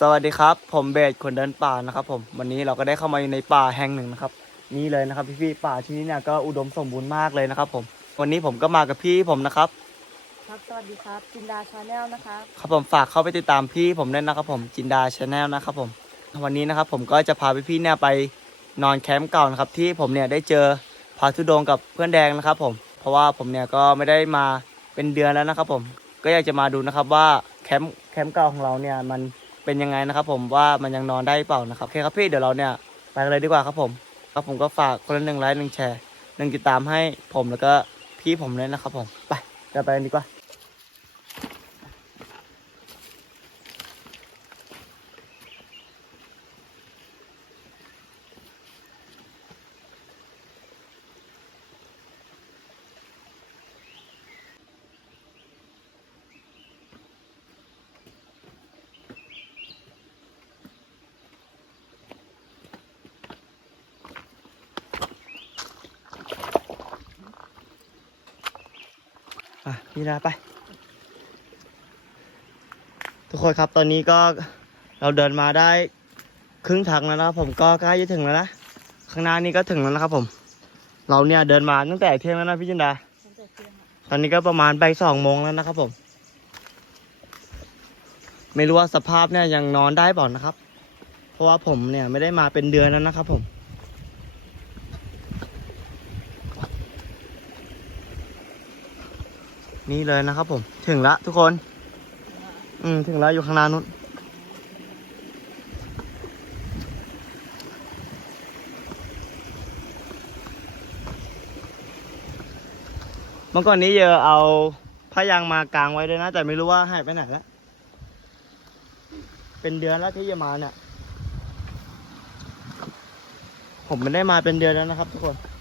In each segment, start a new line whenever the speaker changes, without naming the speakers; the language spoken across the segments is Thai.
สวัสดีครับ ผมเบสคนเดินป่านะครับผมวันนี้เราก็ได้เข้ามาอยู่ในป่าแห่งหนึ่งนะครับ นี่เลยนะครับพี่ๆป่าที่นี่เนี่ยก็อุดมสมบูรณ์มากเลยนะครับ ผม วันนี้ผมก็มากับพี่ผมนะครับ
ครับ สวัสดีครับ จินดาชาแนลนะครับ
ครับผมฝากเข้าไปติดตามพี่ผมด้วยนะครับ ผมจินดาชาแนลนะครับผมวันนี้นะครับ ผมก็จะพาพี่ๆเนี่ยไปนอนแคมป์เก่านะครับ ที่ผมเนี่ยได้เจอพาทุดงค์กับเพื่อนแดงนะครับ ผม เพราะว่าผมเนี่ยก็ไม่ได้มาเป็นเดือนแล้วนะครับ ผมก็อยากจะมาดูนะครับว่าแคมป์แคมป์เก่าของเราเนี่ยมัน เป็นยังไงนะครับผมว่ามันยังนอนได้เปล่านะครับโอเคครับพี่เดี๋ยวเราเนี่ยไปกันเลยดีกว่าครับผมครับผมก็ฝากคนละหนึ่งไลค์หนึ่งแชร์หนึ่งติดตามให้ผมแล้วก็พี่ผมเลยนะครับผมไปเดี๋ยวไปกันดีกว่า พี่นาไป ทุกคนครับตอนนี้ก็เราเดินมาได้ครึ่งทางแล้วนะครับผมก็ใกล้จะถึงแล้วนะข้างหน้านี่ก็ถึงแล้วนะครับผม เราเนี่ยเดินมาตั้งแต่เที่ยงแล้วนะพี่จินดา
ตอ
นนี้ก็ประมาณบ่ายสองโมงแล้วนะครับผม ไม่รู้ว่าสภาพเนี่ยยังนอนได้เปล่านะครับ เพราะว่าผมเนี่ยไม่ได้มาเป็นเดือนแล้วนะครับผม นี่เลยนะครับผม ถึงละทุกคน อืม ถึงแล้วอยู่ข้างหน้านู้นเมื่อก่อนนี้เยอะเอาผ้ายางมากางไว้ด้วยนะ แต่ไม่รู้ว่าหายไปไหนแล้วเป็นเดือนแล้วที่จะมาเนี่ย ผมไม่ได้มาเป็นเดือนแล้วนะครับทุกคน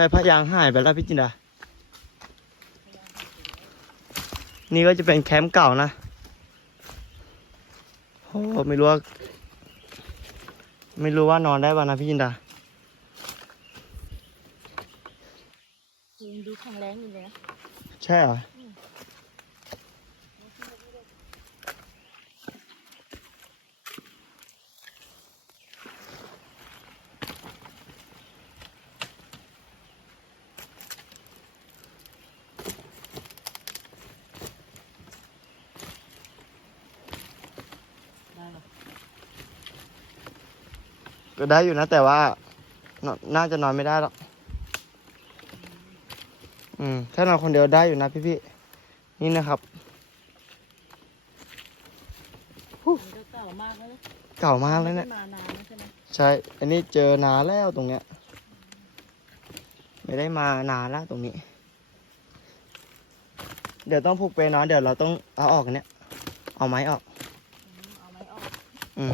ใช่ผ้ายางหายไปแล้วพี่จินดา นี่ก็จะเป็นแคมป์เก่านะโอ้ไม่รู้ว่า ไม่รู้ว่านอนได้ป่ะนะพี่จินดา
ยังดูแข็งแรงอยู่เลยนะ
ใช่เหรอ ก็ได้อยู่นะ แต่ว่านอนน่าจะนอนไม่ได้หรอก อืม ถ้านอนคนเดียวได้อยู่นะพี่พี่ๆนี่นะครับ
มันก็เก่ามากแล้วนะ
เก่ามากแล้วเนี่ย
ไม่ได้มานานแล้วใช่ไหม
ใช่ อันนี้เจอนานแล้วตรงเนี้ย ไม่ได้มานานแล้วตรงนี้ เดี๋ยวต้องผูกเปลนอนเดี๋ยวเราต้องเอาออกอันเนี้ยเอาไม้ออก
อืมเอาไม้ออก
อืม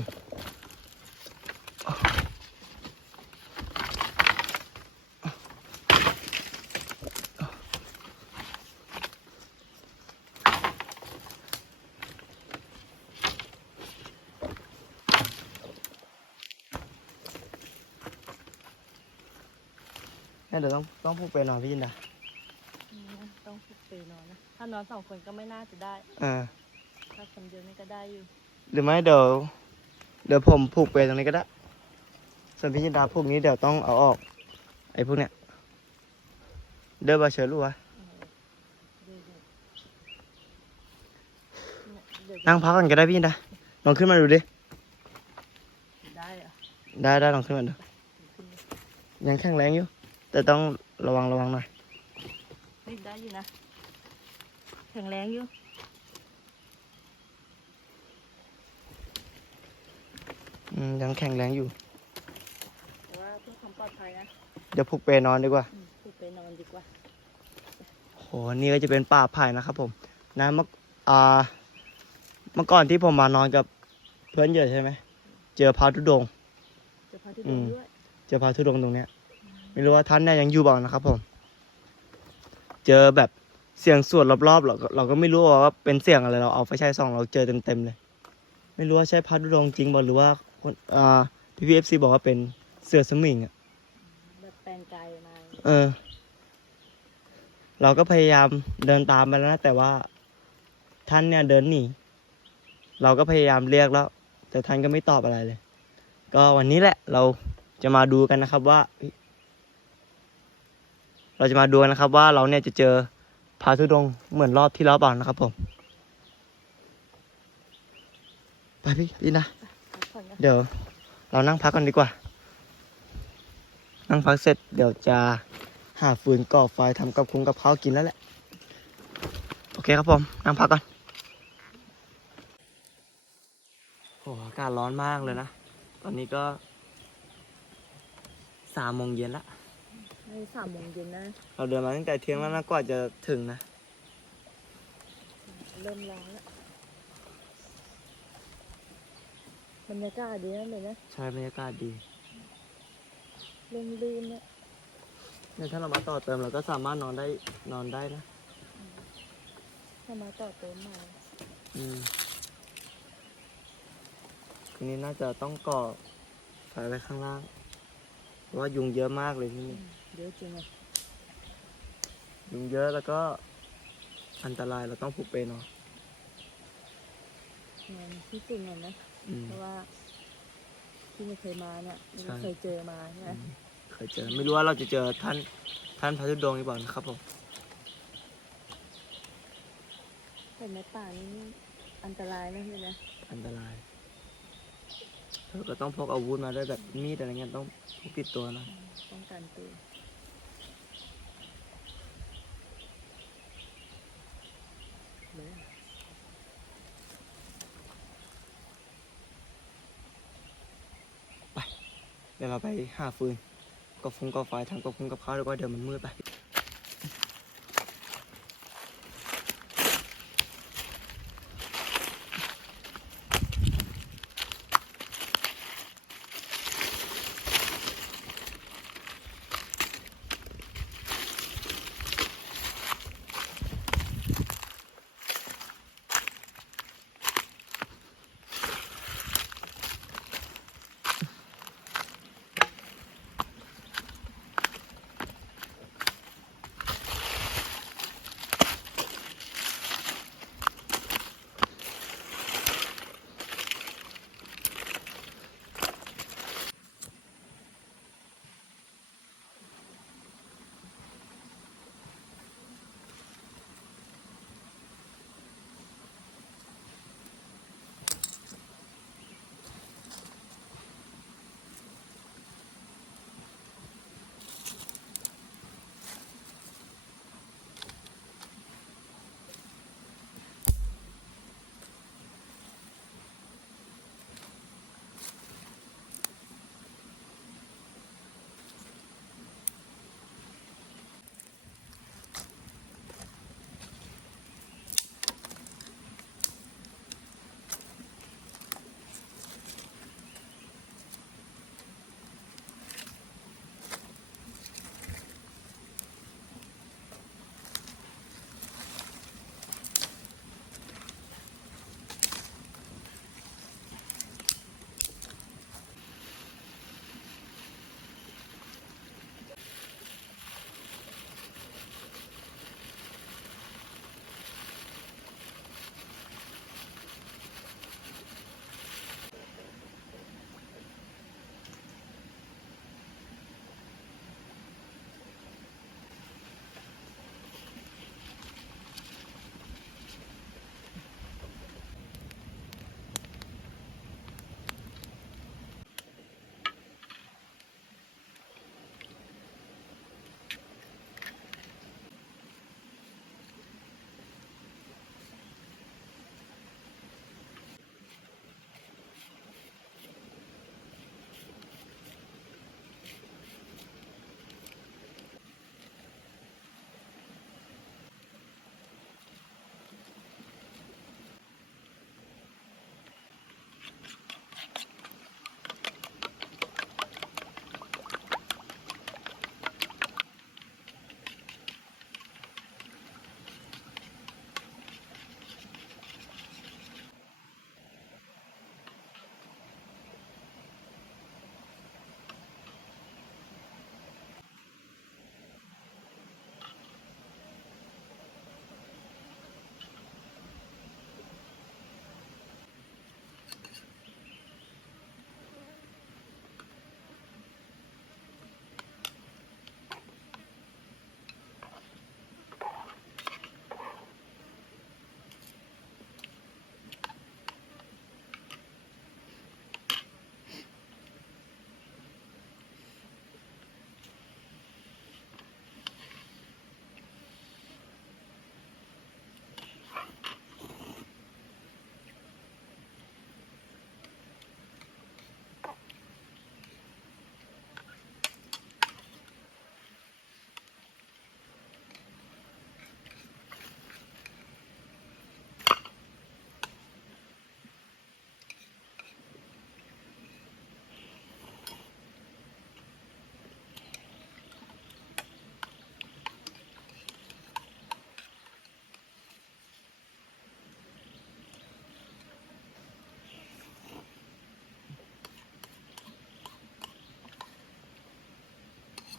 เนี่ยเดี๋ยวต้องต้องผูกเปลนอนพี่จินดา
อืมต้องฝึกไปนอนนะ ถ้านอนสองคนก็ไม่น่าจะได้
อ่า
ถ้าคนเดียวนี่ก็ได้อยู่
หรือไม่เดี๋ยว เดี๋ยวผมผูกเปลตรงนี้ก็ได้ ส่วนพี่จินดาผูกนี้เดี๋ยวต้องเอาออก ไอ้พวกเนี้ย เดินมาเชิญลูกวะ
เดี๋ยวเดี๋ยว
นั่งพักกันก็ได้พี่จินดาลองขึ้นมาดูดิ
ได้เหรอะ
ได้ได้ลองขึ้นมาดู
ขึ้นดิ
ยังแข็งแรงอยู่ แต่ต้องระวังระวังหน่อย
เฮ้ยได้อยู่นะแข็งแรงอยู่
อืมยังแข็งแรงอยู่
แต่ว่าเพื่อความปลอดภัยนะ
เดี๋ยวผูกเปลนอนดีกว่า
อืมฝึกไปนอนดีกว่า
โหนี่ก็จะเป็นป่าไผ่นะครับผมนะเมื่ออ่าเมื่อก่อนที่ผมมานอนกับเพื่อนเยอะใช่ไหมเจอพระธุดงค์
จะพาที่
อื
ดู
ม
ด้วย
เจอพระธุดงค์ตรงเนี้ย ไม่รู้ว่าท่านเนี่ยยังอยู่บ้างนะครับผม เจอแบบเสียงสวดรอบๆเราก็เราก็ไม่รู้ว่าเป็นเสียงอะไรเราเอาไฟฉายส่องเราเจอเต็มๆเลย ไม่รู้ว่าใช่พระธุดงค์จริงบ่หรือว่าคนอ่าพี่พีเอฟซีบอกว่าเป็นเสือสมิงอะ
แบบแปลงกายมา
เออ เราก็พยายามเดินตามไปแล้วนะแต่ว่าท่านเนี่ยเดินหนีเราก็พยายามเรียกแล้ว แต่ท่านก็ไม่ตอบอะไรเลย ก็วันนี้แหละเราจะมาดูกันนะครับว่า เราจะมาดูนะครับว่าเราเนี่ยจะเจอพระธุดงเหมือนรอบที่แล้วเปล่านะครับผมไปพี่พี่
นะ
เดี๋ยวเรานั่งพักกันดีกว่า นั่งพักเสร็จเดี๋ยวจะหาฟืนก่อไฟทำกับคุงกับข้าวกินแล้วแหละ โอเคครับผม นั่งพักก่อนโอ้อากาศร้อนมากเลยนะ ตอนนี้ก็สามโมงเย็นละ
ในสามโมงเย็นนะ
เราเดินมาตั้งแต่เที่ยงแล้วนะกว่าจะถึงนะ
เริ่มร้อนแล้วบรรยากาศดีนั่นเลยนะ
ใช่บรรยากาศดี
ลมลื่นเนี่ย
เนี่ยถ้าเรามาต่อเติมเราก็สามารถนอนได้นอนได้นะ
ถ้ามาต่อเติมมา
อืมคืนนี้น่าจะต้องก่อไฟไว้ข้างล่างเพราะว่ายุงเยอะมากเลยที่นี่
เยอะจริงอะ
ยุงเยอะแล้วก็อันตรายเราต้องผูกเปนอน
งานที่จริงอะนะ
อืม
เพราะว่า ที่ไม่เคยมาเนี่ยไม่
ใช่
เคยเจอมา
อื
นะ
มเคยเจอ ไม่รู้ว่าเราจะเจอท่านท่านพระธุดงค์หรือเปล่านะครับผม
แต่ในป่านี่อันตรายนะเลยนะ
อันตรายเราก็ต้องพกอาวุธมาด้วยแบบมีดอะไรเงี้ยต้องพกติดตัวนะ
ป้องกันตัว
เดี๋ยวเราไปหาฟืนก็ฟงก็ไฟทำกับฟงกับข้าวดีกว่าเดี๋ยวมันมืดไป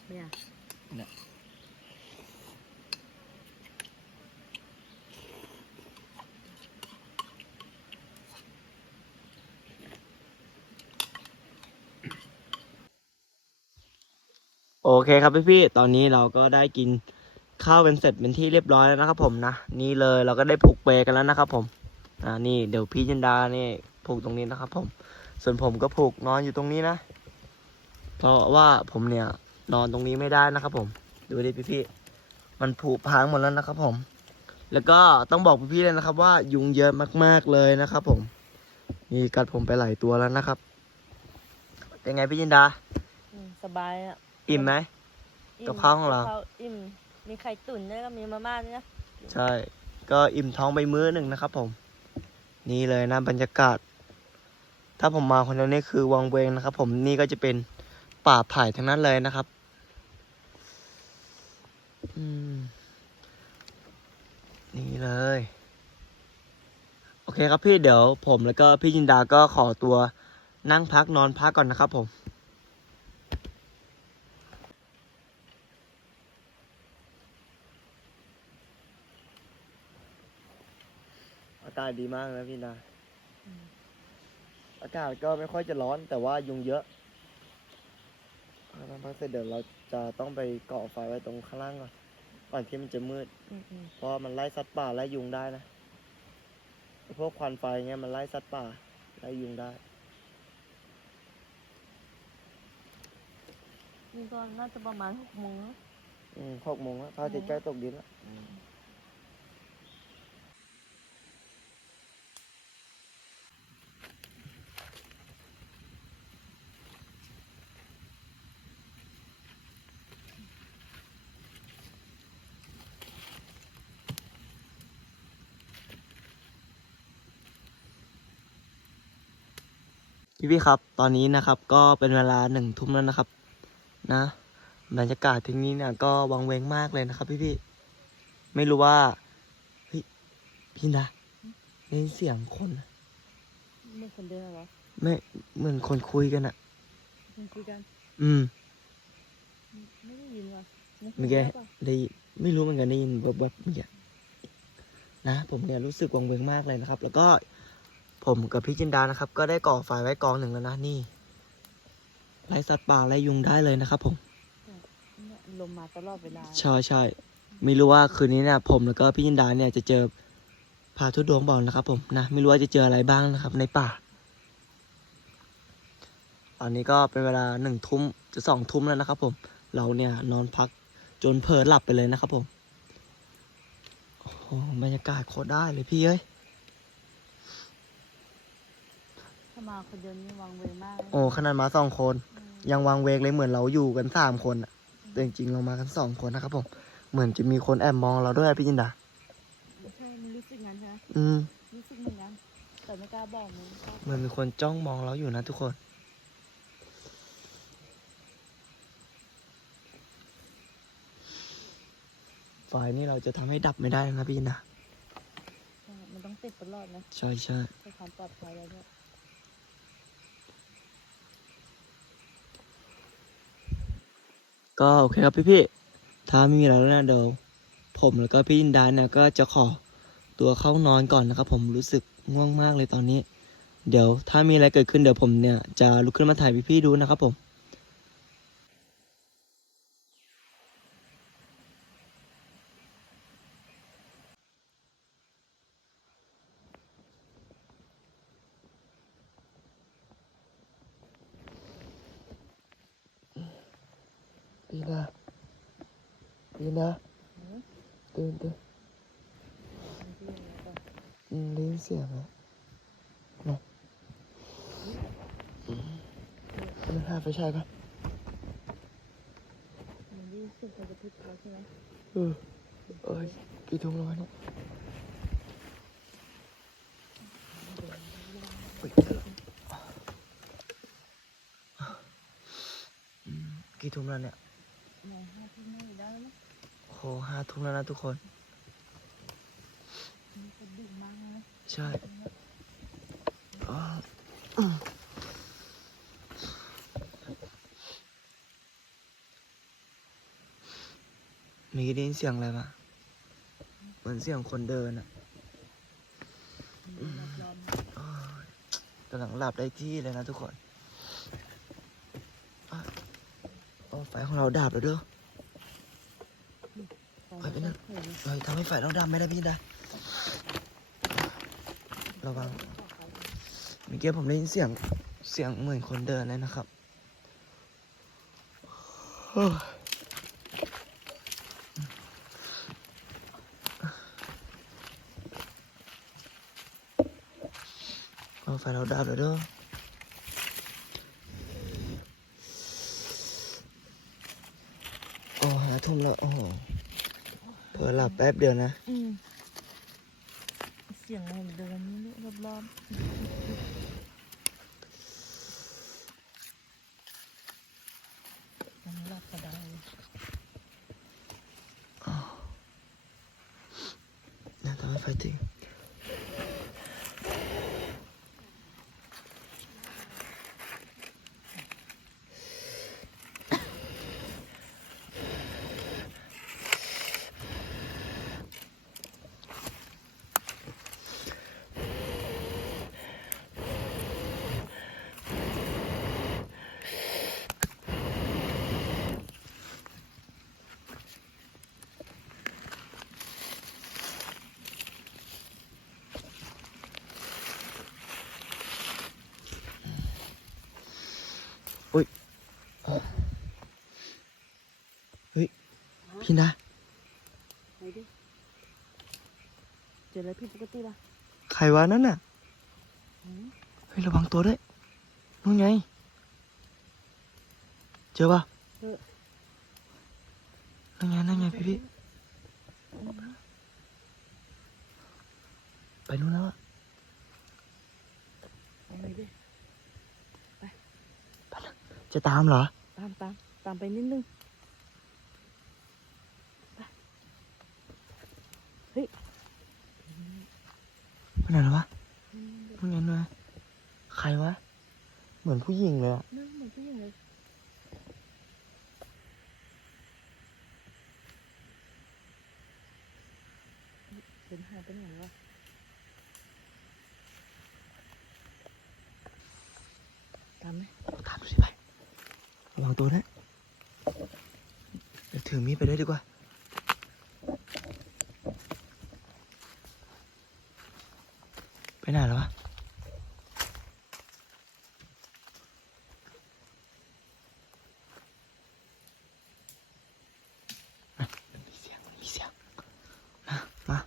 เนี่ย
โอเคครับพี่ๆตอนนี้เราก็ได้กินข้าวเป็นเสร็จเป็นที่เรียบร้อยแล้วนะครับผมนะ นี่เลยเราก็ได้ผูกเปลกันแล้วนะครับผม อ่า นี่เดี๋ยวพี่จินดานี่ผูกตรงนี้นะครับผม ส่วนผมก็ผูกนอนอยู่ตรงนี้นะ เพราะว่าผมเนี่ย นอนตรงนี้ไม่ได้นะครับผม ดูดิพี่ๆมันผุพังหมดแล้วนะครับผม แล้วก็ต้องบอกพี่ๆเลยนะครับ ว่ายุงเยอะมากๆเลยนะครับ ผมนี่กัดผมไปหลายตัวแล้วนะครับ เป็นไงพี่จินดา
อืมสบายอะ
อิ่มไหมกับข้าวของเรา
กับข้วอิ่ม มีไข่ตุ๋นด้วยก็มีมาม่าด้วยนะ
ใช่ ก็อิ่มท้องไปมื้อหนึ่งนะครับ ผม นี่เลยนะบรรยากาศ ถ้าผมมาคนเดียวนี่คือวังเวงนะครับ ผม นี่ก็จะเป็นป่าไผ่ทั้งนั้นเลยนะครับอืม นี่เลย โอเคครับพี่เดี๋ยวผมแล้วก็พี่จินดาก็ขอตัวนั่งพักนอนพักก่อนนะครับผมอากาศดีมากนะพี่นา อากาศก็ไม่ค่อยจะร้อนแต่ว่ายุงเยอะตอนพักเสร็จเดี๋ยวเราจะต้องไปเกาะไฟไว้ตรงข้างล่างก่อน ก่อนที่มันจะมืด
อืมอืม
เพราะว่ามันไล่สัตว์ป่าไล่ยุงได้นะไอ้พวกควันไฟเงี้ยมันไล่สัตว์ป่าไล่ยุงได้
นี่ก็น่าจะประมาณหกโมงแล้ว
อืมหกโมงแล้วพระอาทิตย์ใกล้ตกดินแล้ว พี่พี่ๆครับ ตอนนี้นะครับก็เป็นเวลาหนึ่งทุ่มแล้วนะครับ นะบรรยากาศที่นี้เนี่ยก็วังเวงมากเลยนะครับ พี่พี่ๆไม่รู้ว่าเฮ้ยพี่นะได้ยินเสียงคนอะ
ไม่คนเดินเหรอ
ไม่เหมือนคนคุยกันอะ
มันคุยกัน
อืม
ไม่ได้ยินว่ะนี่
เมื่อกี้
ได้ปะ
ได้ไม่รู้เหมือนกันได้ยินแบบแบบๆเมื่อกี้นะ ผมเนี่ยรู้สึกวังเวงมากเลยนะครับ แล้วก็ ผมกับพี่จินดานะครับ ก็ได้ก่อไฟไว้กองหนึ่งแล้วนะนี่ไล่สัตว์ป่าไล่ยุงได้เลยนะครับ ผม
เนี่ยลมมาตลอดเวลา
ใช่ใช่ไม่รู้ว่าคืนนี้เนี่ยผมแล้วก็พี่จินดาเนี่ยจะเจอพาทุดวงบอกนะครับ ผมนะไม่รู้ว่าจะเจออะไรบ้างนะครับ ในป่า ตอนนี้ก็เป็นเวลาหนึ่งทุ่มจะสองทุ่มแล้วนะครับ ผม เราเนี่ยนอนพักจนเพลินหลับไปเลยนะครับ ผมโอ้โหบรรยากาศโคตรได้เลยพี่เอ้ย
ถ้ามาคนเดินนี่วังเวงมากเลย
โอ้ขนาดมาสองคน
อืม
ยังวางเวงเลยเหมือนเราอยู่กันสามคนอะแต่จริงๆเรามากันสองคนนะครับผมเหมือนจะมีคนแอบมองเราด้วยอะพี่จินดา
ใช่มันรู้สึกงั้นใช่ไหม
อืม
รู้สึกเหมือนกันแต่ไม่กล้าบอกมึงกล้า
เหมือนมีคนจ้องมองเราอยู่นะทุกคน ไฟนี่เราจะทำให้ดับไม่ได้นะพี่นะ
ใช่มันต้องติดตลอดนะ
ใช่ใช่
เพื่อความปลอดภัยแล้วด้วย
ก็โอเคครับพี่พี่ๆถ้าไม่มีอะไรแล้วนะเดี๋ยวผมแล้วก็พี่ยินดาเนี่ยก็จะขอตัวเข้านอนก่อนนะครับ ผมรู้สึกง่วงมากเลยตอนนี้ เดี๋ยวถ้ามีอะไรเกิดขึ้นเดี๋ยวผมเนี่ยจะลุกขึ้นมาถ่ายพี่พี่ๆดูนะครับผม พี่นาพี่นาตื่นตื่น
มันที่ยังไงก่อน
อืมได้ยินเสียงไหมนะอืมมันหาไฟฉายปะ
มันที่สึ กมันจะพิษแล้วใช่ไหม
เออเอ้ยกี่ทุ่มแล้ววะเนี่ยกี่ทุ่มแล้วเนี่ยโอ้โหห้าทุ่มแล้วนะทุกคน ใช่ มีได้ยินเสียงอะไรปะเหมือนเสียงคนเดินอะ
รอบ
โอ้ยกำลังหลับได้ที่เลยนะทุกคนอะโอ้ไฟของเราดับแล้วเด้อ
ๆ
ไปไปนั่นเราทำให้ไฟเราดับไม่ได้พี่ดาระวังเมื่อกี้ผมได้ยินเสียงเสียงเหมือนคนเดินเลยนะครับโอ้ยเอาไฟเราดับแล้วเด้อโอ้ห้าทุ่มแล้วโอ้โหเพื่อหลับแป๊บเดียวนะ
อืมเสียงอะไรเดินนี่รอบๆยังหลับก็ได้เลย
นะทำให้ไฟติด พี่นะ
ไหนดิเจออะไรผิดปกติล่ะ
ใครวะนั่นน่ะ
หืม
เฮ้ยระวังตัวด้วยนู่นไง เจอปะ
เออ
นั่นไงนั่นไงพี่พี่
อืม
ไปนู่นแล้วอะ
เอาไหนดิ
จะตามเหรอ
ตามตามตามไปนิดนึงไปเฮ้ย
ไปไหนแล้ววะ
อืม
นู่นไงนู่นไงใครวะ เหมือนผู้หญิงเลยอะ
นั่นเหมือนผู้หญิงเลยเดินหายไปไหนวะตามไหม
ตามดูสิไป ระวังตัวนะ เดี๋ยวถือมีดไปด้วยดีกว่า ไปไหนแล้ววะ มีเสียง มีเสียง มา มา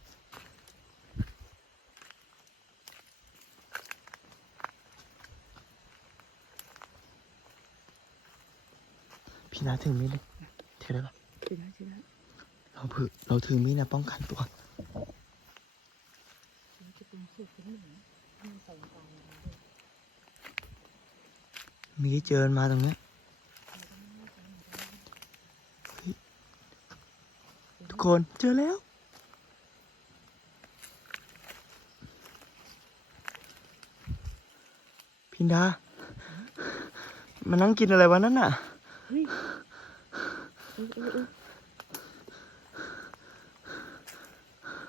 พี่นาถือมีดเลยถือได้ปะ
ชินะชินะ
เราถือเราถือมีดนะป้องกันตัว
ฉันจะเป็นเสือเป็นหนึ่งมีสองตาเลยด้วย
มีเจอมาตรงเนี้ยเฮ้ยทุกคนเจอแล้วพินดามานั่งกินอะไรวะนั่นน่ะ
เฮ้ยเอ้ยเอ้ยเอ้ย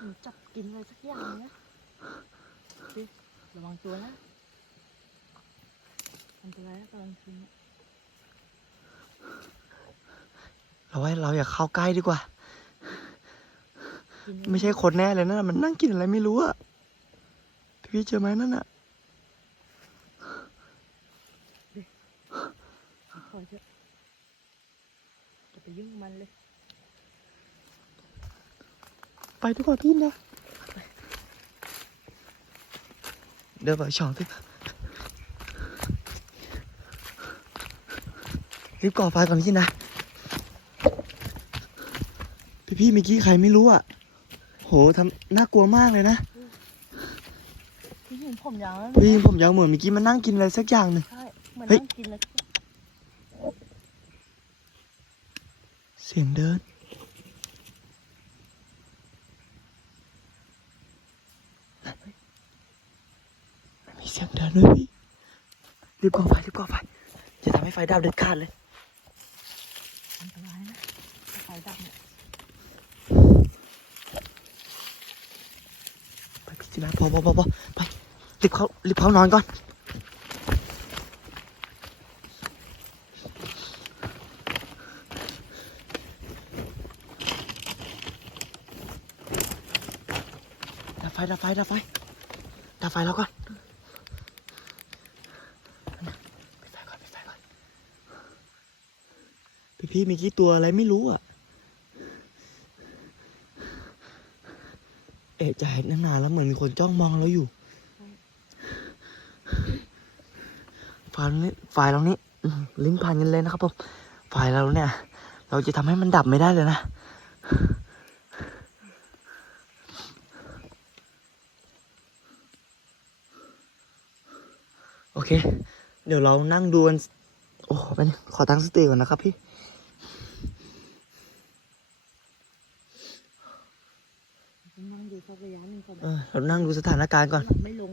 หนูจับกินอะไรสักอย่างนะดิระวังตัวนะอันตรายนะตอนกลางคืนเนี่ย
เราว่าเราอย่าเข้าใกล้ดีกว่า
กิน
ไม่ใช่คนแน่เลยนั่นน่ะมันนั่งกินอะไรไม่รู้อะพี่เจอไหมนั่นน่ะ
ขอเถอะจะไป ยุ่งมันเลย
ไปดีกว่าพี่นะเดินไปช่องสิรีบก่อไฟก่อนพี่นะ พี่พี่ๆเมื่อกี้ใครไม่รู้อะ โหทำน่ากลัวมากเลยนะ
พี่หญิงผมยาวแล้ว
พี่
นะ
ผมยาวเหมือนเมื่อกี้มันนั่งกินอะไรสักอย่างหนึ่ง
ใช่เหมือน
เฮ้ย
นั่งกินแล้ว
เสียงเดิน มันมีเสียงเดินด้วยพี่ รีบก่อไฟรีบก่อไฟ จะทำให้ไฟดับเด็ดขาดเลย
อันตรายนะไฟดับเนี่ยไป
พี่สิบาพอพอพอไปรีบเขารีบเขานอนก่อน ดับไฟดับไฟดับไฟดับไฟแล้วก่อนปิดไฟก่อนปิดไฟก่อนพี่พี่มีกี่ตัวอะไรไม่รู้อะ เอะใจตั้งนานแล้วเหมือนมีคนจ้องมองเราอยู่ไฟล์นี้ไฟล์เรานี้ลิงก์พันกันเลยนะครับผมไฟล์เราเนี่ย เราจะทำให้มันดับไม่ได้เลยนะ เค เดี๋ยวเรานั่งดูกัน โอ้ไปบนึงขอตั้งสติก่อนนะครับพี่
นั่งดูสักระยะหนึ่งก่อน
เออเรานั่งดูสถานการณ์ก่อน
หลับไม่ลง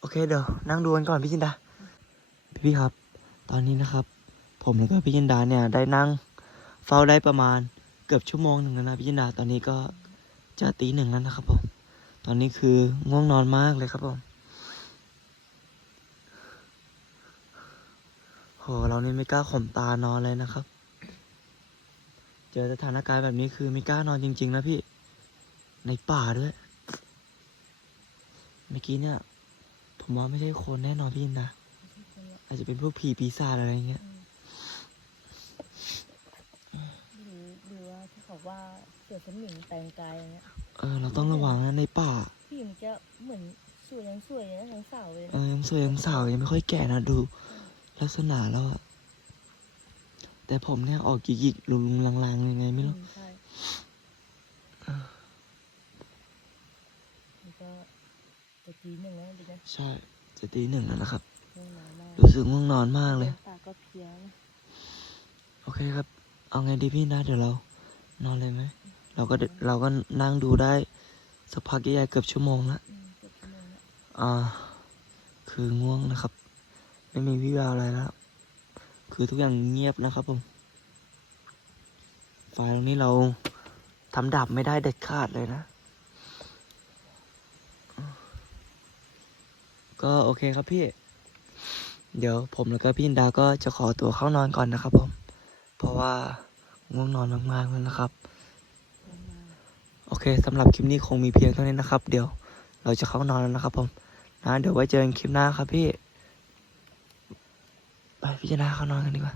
โอเคเดี๋ยวนั่งดูกันก่อนพี่จินดา พี่พี่ครับ ตอนนี้นะครับ ผมแล้วก็พี่จินดาเนี่ยได้นั่งเฝ้าได้ประมาณเกือบชั่วโมงหนึ่งแล้วนะพี่จินดาตอนนี้ก็จะตีหนึ่งแล้วนะครับผม ตอนนี้คือง่วงนอนมากเลยครับผม โหเรานี่ไม่กล้าข่มตานอนเลยนะครับ เจอสถานการณ์แบบนี้คือไม่กล้านอนจริง ๆ นะพี่ ในป่าด้วย เมื่อกี้เนี่ย ผมว่าไม่ใช่คนแน่นอนพี่จินดาอาจจะเป็นพวกผีปีศาจอะไรเงี้ย
หรือหรือว่าที่เขาว่าเสือสมิงแปลงกายอย่างเงี้ย
เออ เราต้องระวังนะในป่า
พี่มันจะเหมือนสวยยังสวยนะทั้งสาวเลย
เอ
นะ
อยังสวยยังสาวยังไม่ค่อยแก่นะดู ลักษณะแล้วอะแต่ผมเนี่ยออกหยิกๆลุงๆลางๆยังไงไม่รู้
อืใช่มันก็จะทีหนึ่งแล้วดินะ
ใช่จะตีหนึ่งแล้วนะครับ
ง่วงนอนมาก
รู้สึกง่วงนอนมากเลย
ตาก็เพลียนะ
โอเคครับ เอาไงดีพี่นะ เดี๋ยวเรา นอนเลยไหม เราก็เดเราก็นั่งดูได้ สักพักใหญ่ๆเกือบชั่วโมงละ
อืมเกือบชั่วโมงแล้ว
อ่า คือง่วงนะครับ ไม่มีวี่แวอะไรแล้ว คือทุกอย่างเงียบนะครับผมไฟตรงนี้เราทำดับไม่ได้เด็ดขาดเลยนะ ก็โอเคครับพี่ เดี๋ยวผมแล้วก็พี่อินดาก็จะขอตัวเข้านอนก่อนนะครับผม เพราะว่าง่วงนอนมากๆแล้วนะครับ โอเคสำหรับคลิปนี้คงมีเพียงเท่านี้นะครับ เดี๋ยวเราจะเข้านอนแล้วนะครับผม นะ เดี๋ยวไว้เจอกันคลิปหน้าครับพี่ ไปพิจารณาเข้านอนกันดีกว่า